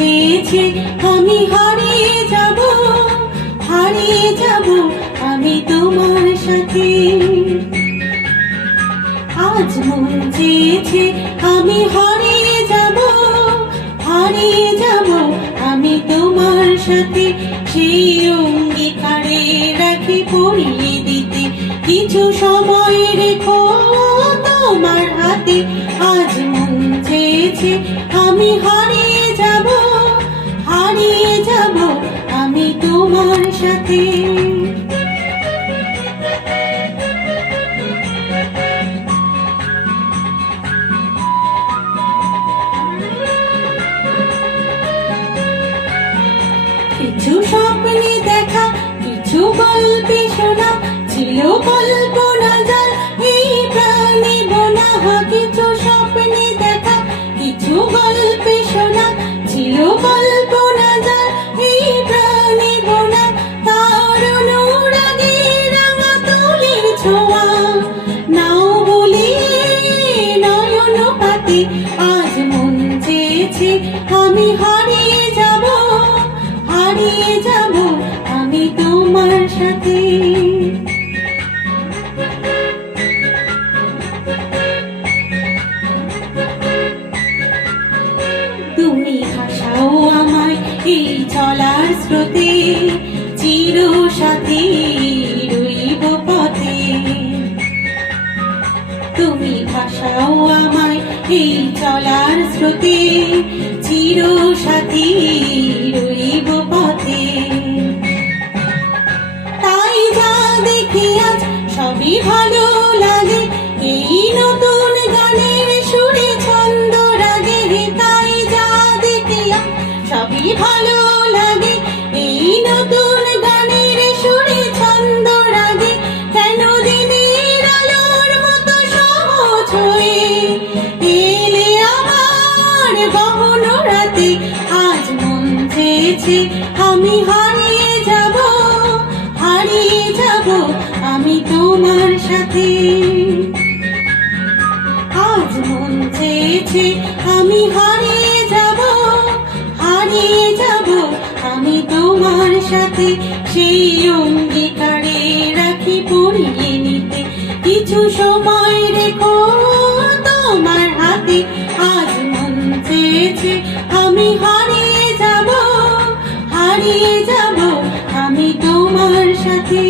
চেয়েছে আমি হারিয়ে যাব আমি তোমার সাথে। আজ মন চেয়েছে আমি হারিয়ে যাব আমি তোমার সাথে। সেই অঙ্গীকারে রাখি পরিয়ে দিতে কিছু সময় রেখো তোমার হাতে। আজ মন চেয়েছে আমি হারিয়ে যাব আমি তোমার সাথে। কিছু স্বপ্নে দেখা কিছু গল্পে শোনা ছিল কল্পনা যার এই প্রাণে বোনা। কিছু স্বপ্নে দেখা কিছু গল্পে শোনা ছিল কল্পনা যার এই প্রাণে বোনা। তার অনুরাগে রাঙা তুলির ছোঁয়া নাও বলি নয়ন পাতে। আজ মন চেয়েছে আমি হারিয়ে যাব আমি তোমার সাথে। তুমি ভাসাও আমায় এই চলার স্রোতে, চির সাথী রইব পথে। তুমি ভাসাও আমায় এই চলার স্রোতে, চির সাথী রইব পথে। তাই যা দেখি আজ সবই ভালো লাগে এই নতুন গানের সুরে ছন্দ রাগে। তাই যা দেখি আজ সবই ভালো লাগে এই নতুন গানের সুরে ছন্দ রাগে। কেন দিনের আলোর মতো সহজ হয়ে এলে আমার গহন রাতে। আজ মন চেয়েছে আমি হারিয়ে যাব আমি তোমার সাথে। আজ মন চেয়েছে আমি হারিয়ে যাব আমি তোমার সাথে। সেই অঙ্গীকারে রাখি পরিয়ে নিতে কিছু সময় রেখো তোমার হাতে। আজ মন চেয়েছে আমি হারিয়ে যাব আমি তোমার সাথে।